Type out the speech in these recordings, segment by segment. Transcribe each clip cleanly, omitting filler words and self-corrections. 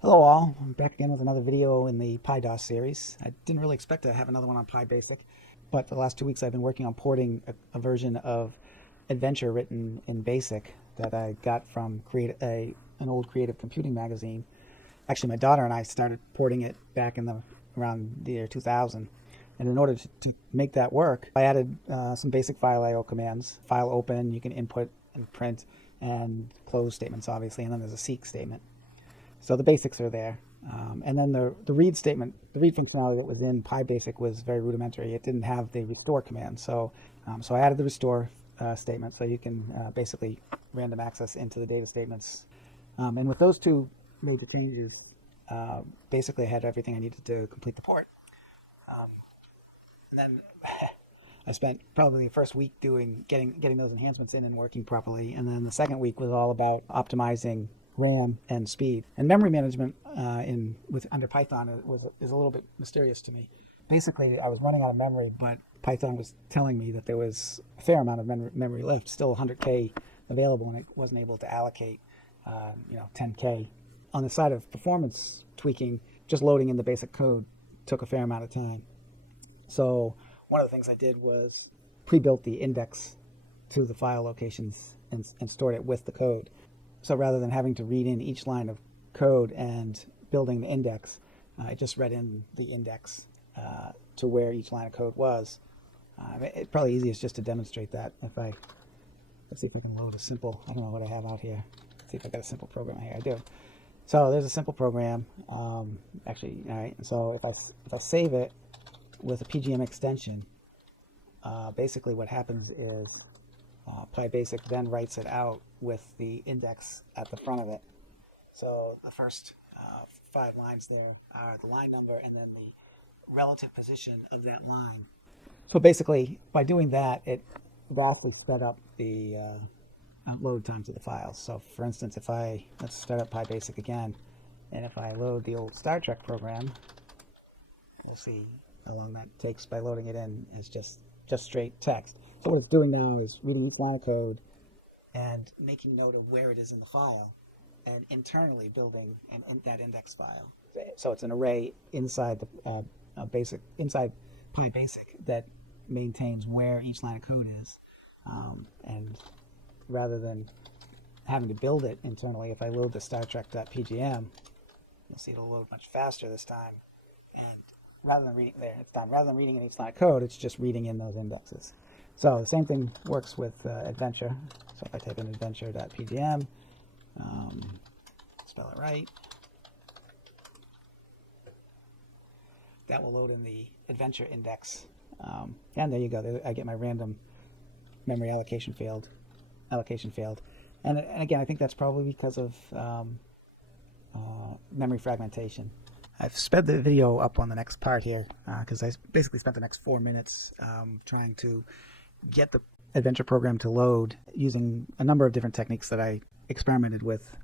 Hello all, I'm back again with another video in the PyDOS series. I didn't really expect to have another one on PyBasic, but for the last 2 weeks I've been working on porting a version of Adventure written in BASIC that I got from an old creative computing magazine. Actually, my daughter and I started porting it back in around the year 2000. And in order to make that work, I added some basic file I/O commands. File open, you can input and print, and close statements obviously, and then there's a seek statement. So the basics are there. And then the read statement, the read functionality that was in PyBasic was very rudimentary. It didn't have the restore command. So I added the restore statement so you can basically random access into the data statements. And with those two major changes, basically I had everything I needed to complete the port. And then I spent probably the first week getting those enhancements in and working properly. And then the second week was all about optimizing RAM and speed. And memory management under Python is a little bit mysterious to me. Basically, I was running out of memory, but Python was telling me that there was a fair amount of memory left, still 100K available, and it wasn't able to allocate 10K. On the side of performance tweaking, just loading in the basic code took a fair amount of time. So one of the things I did was pre-built the index to the file locations and stored it with the code. So rather than having to read in each line of code and building the index, I just read in the index to where each line of code was. It's probably easiest just to demonstrate that. Let's see if I can load a simple, I don't know what I have out here. Let's see if I got a simple program here. I do. So there's a simple program. Actually, all right. So if I save it with a PGM extension, basically what happens is PyBasic then writes it out with the index at the front of it. So the first 5 lines there are the line number and then the relative position of that line. So basically, by doing that, it vastly sped up the load time to the files. So for instance, let's start up PyBasic again, and if I load the old Star Trek program, we'll see how long that takes by loading it in as just straight text. So what it's doing now is reading each line of code and making note of where it is in the file, and internally building that index file. So it's an array inside the inside PyBasic that maintains where each line of code is. And rather than having to build it internally, if I load the Star Trek.pgm, you'll see it'll load much faster this time. And rather than reading it's done. Rather than reading in each line of code, it's just reading in those indexes. So the same thing works with Adventure. So if I type in adventure.pgm, spell it right, that will load in the Adventure index. And there you go. I get my random memory allocation failed. And again, I think that's probably because of memory fragmentation. I've sped the video up on the next part here because I basically spent the next 4 minutes trying to get the Adventure program to load using a number of different techniques that I experimented with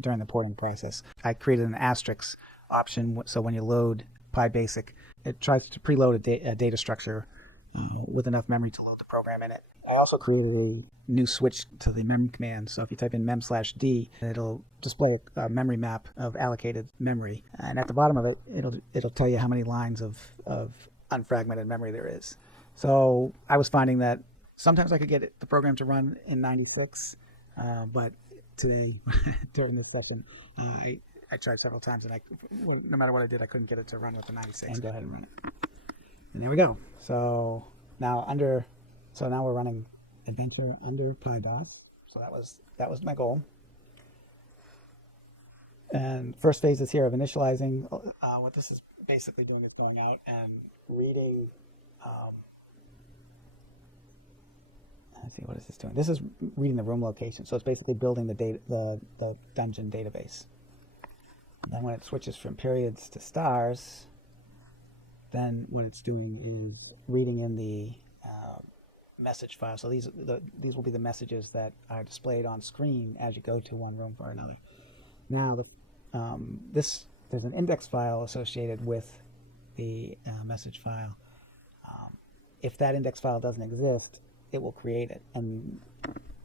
during the porting process. I created an asterisk option, so when you load PyBasic, it tries to preload a data structure with enough memory to load the program in it. I also created a new switch to the mem command. So if you type in mem/d, it'll display a memory map of allocated memory. And at the bottom of it, it'll tell you how many lines of unfragmented memory there is. So I was finding that sometimes I could get the program to run in 96, but today, during this session, I tried several times, and no matter what I did, I couldn't get it to run with the 96. And go ahead and run it. And there we go. So now we're running Adventure under PyDOS. So that was my goal. And first phase is here of initializing. What this is basically doing is going out and reading. Let's see, what is this doing? This is reading the room location. So it's basically building the dungeon database. And then when it switches from periods to stars, then what it's doing is reading in the message file. So these will be the messages that are displayed on screen as you go to one room or another. Now, there's an index file associated with the message file. If that index file doesn't exist, it will create it, and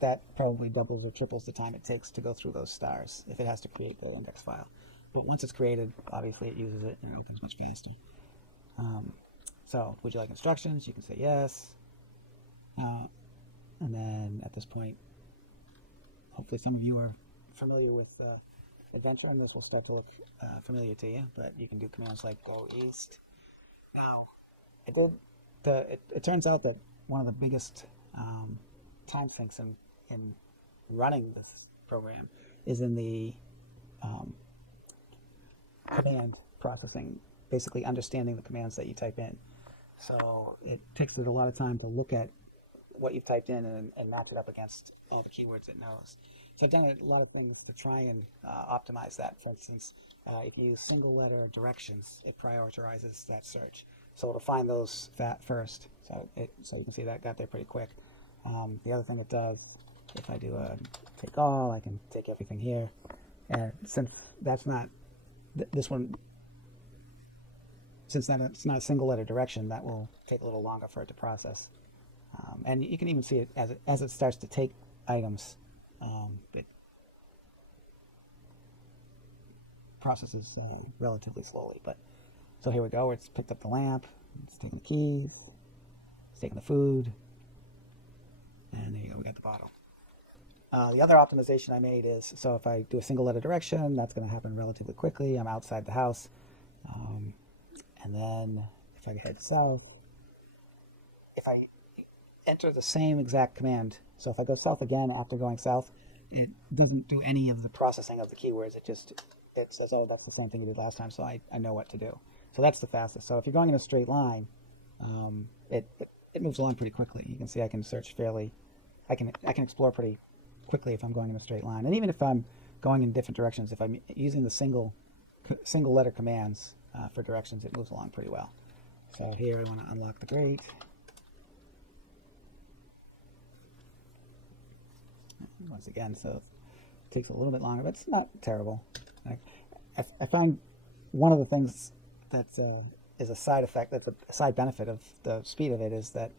that probably doubles or triples the time it takes to go through those stars if it has to create the index file. but once it's created, obviously it uses it and it opens much faster. So would you like instructions? You can say yes. And then at this point, hopefully some of you are familiar with Adventure, and this will start to look familiar to you, but you can do commands like go east. Now, it turns out that one of the biggest time sinks in running this program is in the command processing, basically understanding the commands that you type in. So it takes it a lot of time to look at what you've typed in and match it up against all the keywords it knows. So I've done a lot of things to try and optimize that. For instance, if you use single letter directions, it prioritizes that search. So it'll find those first. So you can see that got there pretty quick. The other thing it does, if I do a take all, I can take everything here. And since that's not, this one, since it's not a single letter direction, that will take a little longer for it to process. And you can even see it as it starts to take items. It processes relatively slowly. But so here we go. It's picked up the lamp. It's taking the keys. It's taking the food. And there you go. We got the bottle. The other optimization I made is, so if I do a single letter direction, that's going to happen relatively quickly. I'm outside the house. And then if I head south, if I enter the same exact command, so if I go south again after going south, it doesn't do any of the processing of the keywords. It says, oh, that's the same thing you did last time, so I know what to do. So that's the fastest. So if you're going in a straight line, it moves along pretty quickly. You can see I can search fairly, I can explore pretty quickly if I'm going in a straight line. And even if I'm going in different directions, if I'm using the single letter commands for directions, it moves along pretty well. So here I want to unlock the grate. Once again, so it takes a little bit longer, but it's not terrible. I find one of the things that is a side effect, that's a side benefit of the speed of it, is that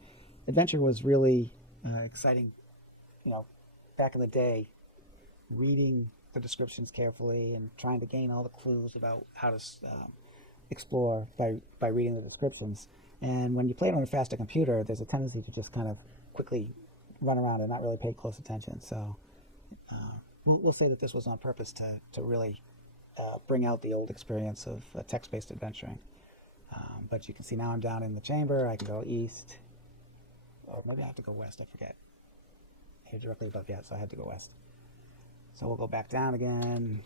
Adventure was really exciting, back in the day, reading the descriptions carefully and trying to gain all the clues about how to explore by reading the descriptions. And when you play it on a faster computer, there's a tendency to just kind of quickly run around and not really pay close attention. So we'll say that this was on purpose to really bring out the old experience of text-based adventuring. But you can see now I'm down in the chamber. I can go east, or maybe I have to go west, I forget. Here directly above, yeah, so I had to go west. So we'll go back down again.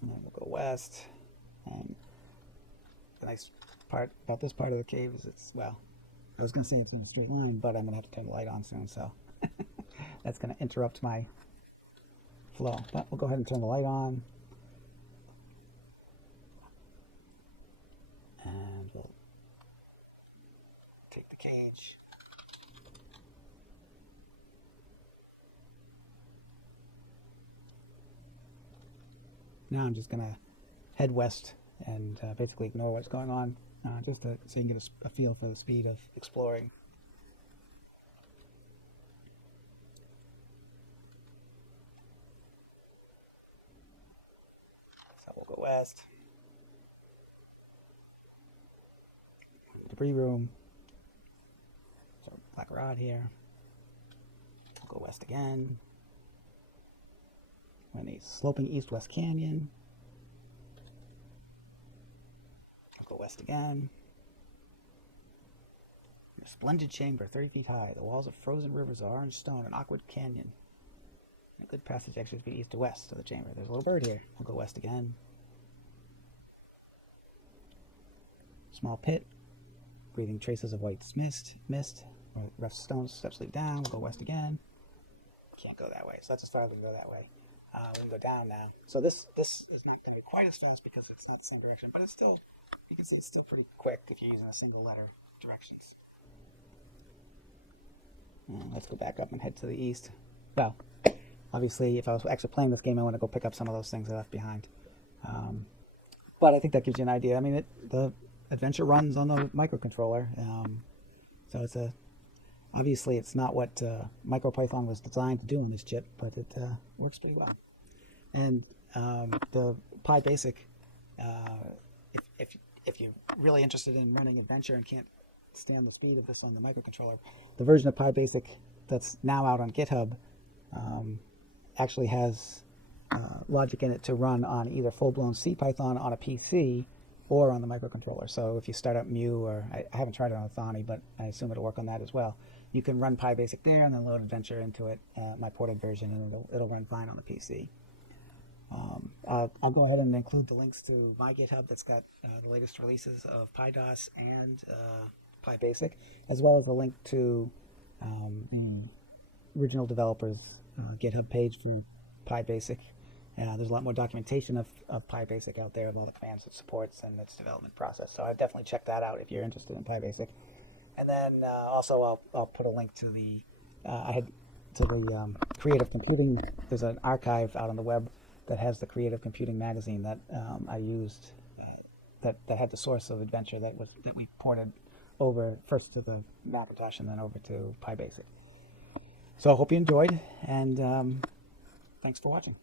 And then we'll go west. And the nice part about this part of the cave is I was going to say it's in a straight line, but I'm going to have to turn the light on soon, so that's going to interrupt my flow. But we'll go ahead and turn the light on. And we'll take the cage. Now I'm just going to head west and basically ignore what's going on, just so you can get a feel for the speed of exploring. So we'll go west. Debris room. So black rod here. We'll go west again. We're in a sloping east-west canyon. I'll go west again. A splendid chamber, 30 feet high. The walls of frozen rivers of orange stone, an awkward canyon. A good passage actually to be east to west of the chamber. There's a little bird here. We'll go west again. Small pit. Breathing traces of white mist. Rough stones, steps lead down. We'll go west again. Can't go that way, so that's as far as we can go that way. We can go down now. So this is not going to be quite as fast because it's not the same direction, but it's still, you can see it's still pretty quick if you're using a single letter directions. And let's go back up and head to the east. Well, obviously, if I was actually playing this game, I want to go pick up some of those things I left behind. But I think that gives you an idea. I mean, the Adventure runs on the microcontroller, so it's a Obviously, it's not what MicroPython was designed to do on this chip, but it works pretty well. And the PyBasic, if you're really interested in running Adventure and can't stand the speed of this on the microcontroller, the version of PyBasic that's now out on GitHub actually has logic in it to run on either full-blown CPython on a PC or on the microcontroller. So if you start up Mu, or I haven't tried it on a Thonny, but I assume it'll work on that as well. You can run PyBasic there and then load Adventure into it, my ported version, and it'll run fine on the PC. I'll go ahead and include the links to my GitHub that's got the latest releases of PyDOS and PyBasic, as well as a link to the original developers' GitHub page for PyBasic. There's a lot more documentation of PyBasic out there, of all the commands it supports and its development process. So I'd definitely check that out if you're interested in PyBasic. And then also I'll put a link to the creative computing. There's an archive out on the web that has the Creative Computing magazine that I used, that had the source of Adventure that we ported over first to the Macintosh and then over to PyBasic. So I hope you enjoyed, and thanks for watching.